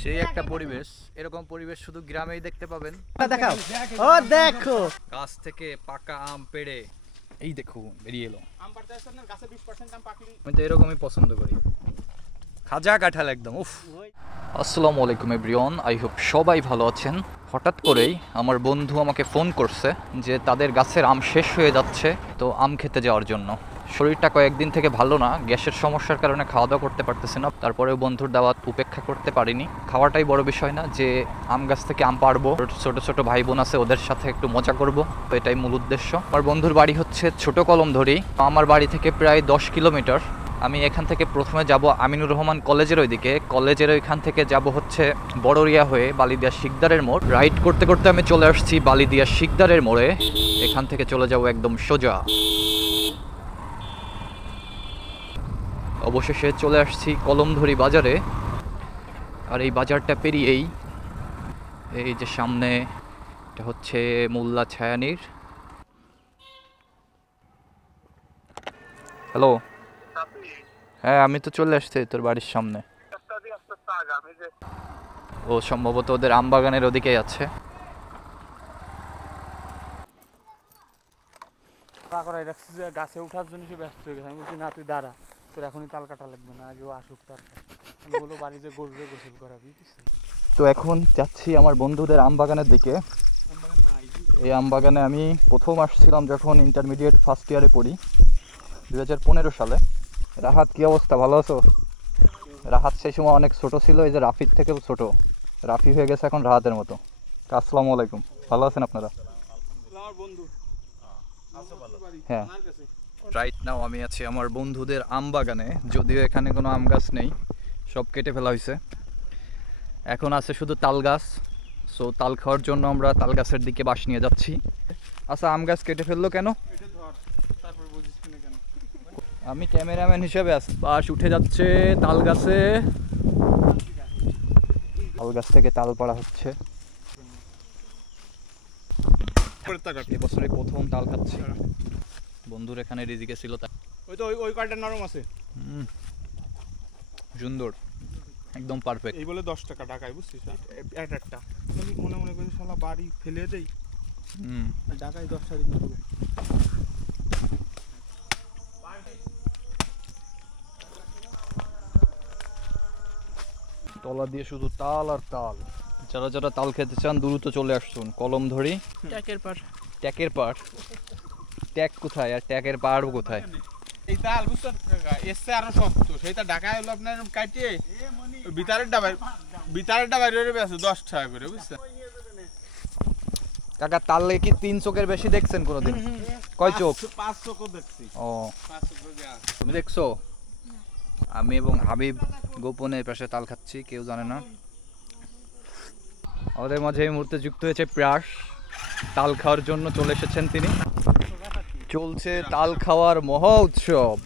সেই একটা পরিবেশ, এরকম পরিবেশ শুধু গ্রামেই দেখতে পাবেন। দেখাও, ও দেখো গাছ থেকে পাকা আম পেড়ে এই দেখো বেরিয়ে এলো। আম পাড়তে আসছেন না, গাছে 20% আম পাকলি। আমি তো এরকমই পছন্দ করি, খাজা কাঁঠাল একদম উফ। আসসালামু আলাইকুম এভরিওয়ান, আই হোপ সবাই ভালো আছেন। হঠাৎ করেই আমার বন্ধু আমাকে ফোন করছে যে তাদের গাছের আম শেষ হয়ে যাচ্ছে, তো আম খেতে যাওয়ার জন্য। শরীরটা কয়েকদিন থেকে ভালো না, গ্যাসের সমস্যার কারণে খাওয়া দাওয়া করতে পারতেছে না। তারপরেও বন্ধুর দাওয়াত উপেক্ষা করতে পারিনি। খাওয়াটাই বড় বিষয় না, যে আম গাছ থেকে আম পাড়বো, ছোট ছোট ভাই বোন আছে ওদের সাথে একটু মজা করব, তো এটাই মূল উদ্দেশ্য। আমার বন্ধুর বাড়ি হচ্ছে ছোট কলমধরি, আমার বাড়ি থেকে প্রায় 10 কিলোমিটার। আমি এখান থেকে প্রথমে যাব আমিনুর রহমান কলেজের ওইদিকে, কলেজের ওইখান থেকে যাব হচ্ছে বড়রিয়া হয়ে বালিদিয়া শিকদারের মোড়। রাইড করতে করতে আমি চলে আসছি বালিদিয়া শিকদারের মোড়ে। এখান থেকে চলে যাব একদম সোজা। অবশেষে চলে আসছি কলমধরি বাজারে। আর এই বাজারটা পেরিয়েই এই যে সামনে, এটা হচ্ছে মোল্লা ছায়ানীর। হ্যালো, হ্যাঁ আমি তো চলে আসছি তোর বাড়ির সামনে। ও সম্ভবত ওদের আম বাগানের ওদিকেই আছে। করাই রাখছি যে গাছে ওঠার জন্য সে ব্যস্ত হয়ে গেছে। আমি বলছি না তুই দাঁড়া, তোর এখনই তাল কাটা লাগবে না, আগে ও আসুক। তারপর আমি বলবো বাড়ি যে গরুরে গোসল করাবি। তো এখন যাচ্ছি আমার বন্ধুদের আম বাগানের দিকে। এই আম বাগানে আমি প্রথম আসছিলাম যখন ইন্টারমিডিয়েট ফার্স্ট ইয়ারে পড়ি, 2015 সালে। রাহাত, কি অবস্থা, ভালো আছো? রাহাত সেই সময় অনেক ছোট ছিল, এই যে রাফির থেকেও ছোট। রাফি হয়ে গেছে এখন রাহাতের মতো। আসসালামু আলাইকুম, ভালো আছেন আপনারা? হ্যাঁ, রাইট নাও আমি আছি আমার বন্ধুদের আম বাগানে। যদিও এখানে কোনো আম গাছ নেই, সব কেটে ফেলা হয়েছে। এখন আছে শুধু তাল গাছ। সো তাল খাওয়ার জন্য আমরা তাল গাছের দিকে বাস নিয়ে যাচ্ছি। আচ্ছা, আম গাছ কেটে ফেললো কেন? আমি ক্যামেরাম্যান হিসেবে আছি। বাস উঠে যাচ্ছে তাল গাছে, তাল গাছ থেকে তাল পাড়া হচ্ছে। এবছরে প্রথম তাল খাচ্ছি। বন্ধুর এখানে রিজিকে ছিল, ওই তো ওই কার্ডটা নরম আছে, সুন্দর, একদম পারফেক্ট। এই বলে 10 টাকা ঢাকায়, বুঝছিস? একটা আমি মনে মনে করি শালা বাড়ি ফেলে দেই, ঢাকায় 10টা দিন দেবো। তলা দিয়ে শুধু তাল আর তাল। যারা যারা তাল খেতে চান দ্রুত চলে আসুন কলমধরি। ট্যাকের পার, ট্যাকের পাড়? ট্যাক কোথায় আর ট্যাকের পাড় কোথায়? এই তাল বুঝছেন কাকা, এসছে আরো শক্ত। সেইটা ঢাকায় হলো আপনার কাটিয়ে ভিতরের ডাবাই রয়ে আছে 10 টাকা করে, বুঝছেন? কাকা, তালে কি 3 চোখের বেশি দেখছেন কোনোদিন? কয় চোখ? 5 চোখও দেখছি। ও, 5 চোখ রোগে আছে। তুমি দেখছো? আমি এবং হাবিব গোপনে পাশে তাল খাচ্ছি, কেউ জানে না। আমাদের মাঝে এই মুহূর্তে যুক্ত হয়েছে প্রাস, তাল খাওয়ার জন্য চলে এসেছেন তিনি। চলছে তাল খাওয়ার মহা উৎসব।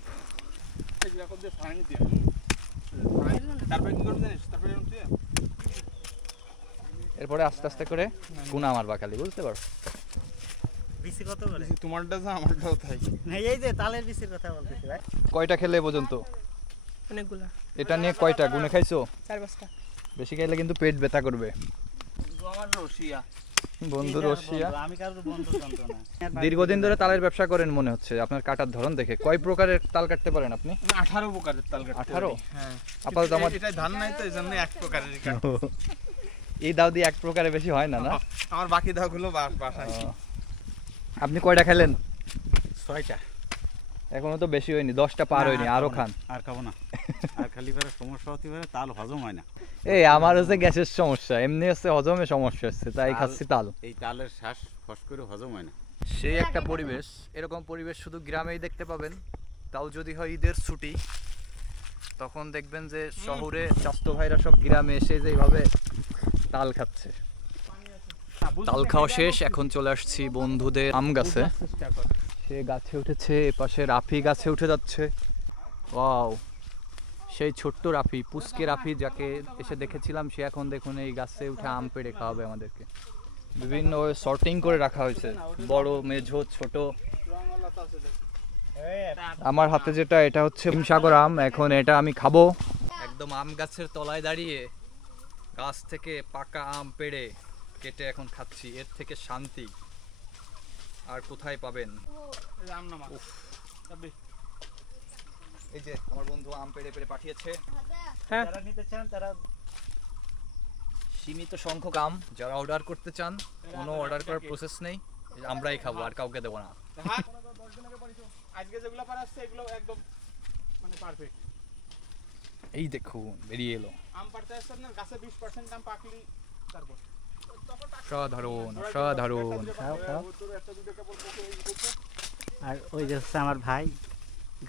এরপরে আস্তে আস্তে করে গুনা মারবা খালি, বুঝতে পারো? বিসি কত করে? তোমারটা যা আমারটাও তাই। এই যে তালের বিসির কথা বলতেছি ভাই। কয়টা খেলে এ পর্যন্ত? অনেকগুলা। এটা নিয়ে কয়টা গুনে খাইছো? 4-5টা। বেশি খাইলে কিন্তু পেট ব্যথা করবে। আমার রসিয়া বন্ধু রসিয়া। আমি কারোর বন্ধু জানতো না। দীর্ঘদিন ধরে তালের ব্যবসা করেন মনে হচ্ছে। আপনার কাটার ধরন দেখে কয় প্রকারের তাল কাটতে পারেন আপনি? 18 প্রকারের তাল কাটতে। 18? হ্যাঁ, আপাতত আমার এটা ধান নাই তো এইজন্য এক প্রকারেরই কাটতে। এই দাও দিয়ে এক প্রকারে বেশি হয় না, না? আমার বাকি দাওগুলো বাসায়। আপনি কয়টা খেলেন? 6টা। এখনো তো বেশি হয়নি, 10টা পার হয়নি, আরো খান। আর খাবো না। আর খালি করে সমস্যা হতে পারে, তাল হজম হয় না। এই আমার হচ্ছে গ্যাসের সমস্যা, এমনি হচ্ছে হজমে সমস্যা হচ্ছে, তাই খাচ্ছি তাল। এই তালের শ্বাস ফস করে হজম হয় না। সেই একটা পরিবেশ, এরকম পরিবেশ শুধু গ্রামেই দেখতে পাবেন। তাও যদি হয় ঈদের ছুটি, তখন দেখবেন যে শহরে চাস্তো ভাইরা সব গ্রামে এসে যে এইভাবে তাল খাচ্ছে। তাল খাওয়া শেষ, এখন চলে আসছি বন্ধুদের আম গাছে। সে গাছে উঠেছে, এপাশে রাফি গাছে উঠে যাচ্ছে। ওয়াও, সেই ছোট্ট রাফি, পুচকে রাফি যাকে এসে দেখেছিলাম, সে এখন দেখুন এই গাছে উঠে আম পেড়ে খাওয়াবে আমাদেরকে। বিভিন্ন সর্টিং করে রাখা হয়েছে, বড়, মেঝো, ছোট। আমার হাতে যেটা, এটা হচ্ছে হিমসাগর আম। এখন এটা আমি খাবো একদম আম গাছের তলায় দাঁড়িয়ে। গাছ থেকে পাকা আম পেড়ে কেটে এখন খাচ্ছি, এর থেকে শান্তি আর কোথায় পাবেন। এই যে আম নামা। উফ। তবে এই যে আমার বন্ধু আম পেড়ে পেড়ে পাঠিয়েছে। হ্যাঁ যারা নিতে চান তারা সীমিত সংখ্যক আম, যারা অর্ডার করতে চান কোনো অর্ডার করার প্রসেস নেই, আমরাই খাবো আর কাউকে দেবো না। আজকে যেগুলো পারা আসছে এগুলো একদম মানে পারফেক্ট। এই দেখুন বেরিয়ে এলো, আম পারতে আসছে না, গাছে 20% আম পাকলি তারপর অসাধারণ অসাধারণ। খাও খাও। আর ওই যে হচ্ছে আমার ভাই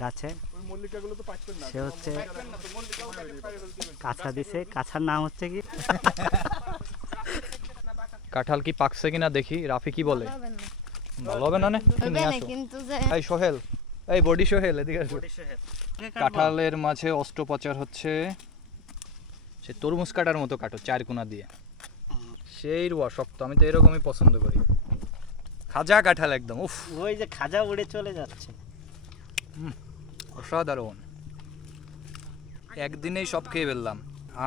গাছে, ওই মল্লিকাগুলো তো পাচ্ছেন না, সে হচ্ছে পাচ্ছেন না তো মল্লিকাও প্যাকেট পাইরে ফেলতে হবে। কাঁচা দিছে। কাঁচার নাম হচ্ছে কি? কাঁঠাল কি পাকছে কিনা দেখি, রাফি কি বলে? ভালো হবে না? নিয়ে আসো। কিন্তু যে এই সোহেল, এই বডি সোহেল, এদিকে আসো। কাঁঠালের মাঝে অস্ত্রোপচার হচ্ছে, সে তরমুজ কাটার মতো কাটো, 4 কোনা দিয়ে, সেই রুয়া শক্ত। আমি তো এরকমই পছন্দ করি, খাজা কাঁঠাল একদম। উফ, ওই যে খাজা উড়ে চলে যাচ্ছে। অসাধারণ। একদিনেই সব খেয়ে ফেললাম,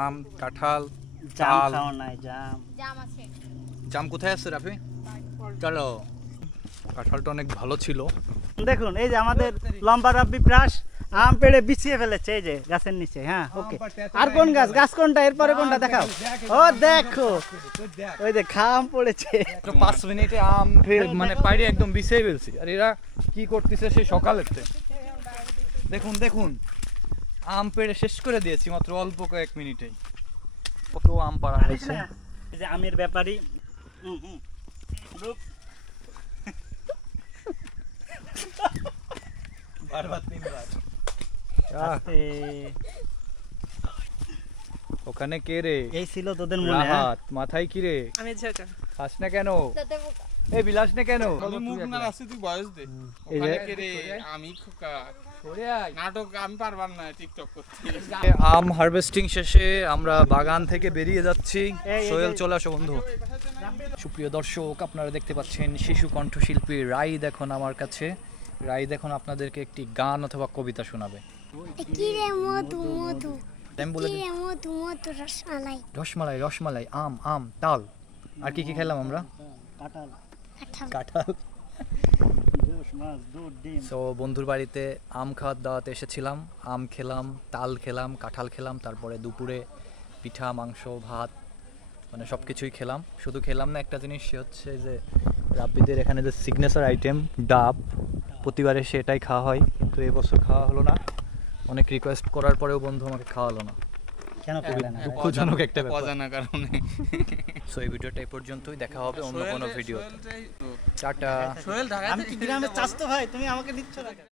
আম, কাঁঠাল, জাম তাল। খাওয়া নাই, জাম। জাম আছে। জাম কোথায় আছে রাফি? চলো। কাঁঠালটা অনেক ভালো ছিল। দেখুন এই যে আমাদের লম্বা রাব্বি প্রাস আম পেড়ে বিছিয়ে ফেলেছে এই যে গাছের নিচে। হ্যাঁ ওকে। আর কোন গাছ? গাছ কোনটা? এরপরে কোনটা দেখাও। ও দেখো, ওই যে খাম পড়েছে। 5 মিনিটে আম মানে পাইরে একদম বিছিয়ে ফেলছি, আর এরা কি করতেছে সেই সকালের থেকে। দেখুন দেখুন, আম পেড়ে শেষ করে দিয়েছি মাত্র অল্প কয়েক মিনিটেই। কত আম পাড়া হয়েছে। এই যে আমের ব্যাপারী বারবার 3 বার। আস্তে। ওখানে কে রে? এই ছিল তোদের মনে? হ্যাঁ? রাহাত, মাথায় কি রে? আমি ঝাকা হাস না কেন? তাতে এই বিলাস না কেন? আমি মুখ না আসছে, তুই বয়স দে। এই যে ওখানে কে রে? আমি খোকা নাটক আমি পারবার না টিকটক করতে। আম হারভেস্টিং শেষে আমরা বাগান থেকে বেরিয়ে যাচ্ছি। এই সোহেল যে- চলে আসো বন্ধু। সুপ্রিয় দর্শক, আপনারা দেখতে পাচ্ছেন শিশু কণ্ঠশিল্পী রাইদ এখন আমার কাছে। রাইদ এখন আপনাদেরকে একটি গান অথবা কবিতা শোনাবে। কিরে মধু মধু, আমি বলে দিই, কিরে মধু মধু রসমালাই, রসমালাই রসমালাই, আম আম তাল। আর কি কি খেলাম আমরা? কাঁঠাল, কাঁঠাল। কাঁঠাল। ঘোষ, মাছ, দুধ, ডিম। সো বন্ধুর বাড়িতে আম খাওয়ার দাওয়াতে এসেছিলাম, আম খেলাম, তাল খেলাম, কাঁঠাল খেলাম, তারপরে দুপুরে পিঠা, মাংস, ভাত, মানে সব কিছুই খেলাম। শুধু খেলাম না, একটা জিনিস সে হচ্ছে যে রাব্বিদের এখানে যে সিগনেচার আইটেম ডাব, প্রতিবারে সেটাই খাওয়া হয়, কিন্তু এবছর খাওয়া হলো না। অনেক রিকোয়েস্ট করার পরেও বন্ধু আমাকে খাওয়ালো না, কেন খাবে না? দুঃখজনক একটা ব্যাপার। অজানা কারণে। সো এই ভিডিওটা এই পর্যন্তই, দেখা হবে অন্য কোনো ভিডিও। টাটা। সোহেল ঢাকায় আমি কি গ্রামের চাস্তো ভাই? তুমি আমাকে দিচ্ছ না কেন?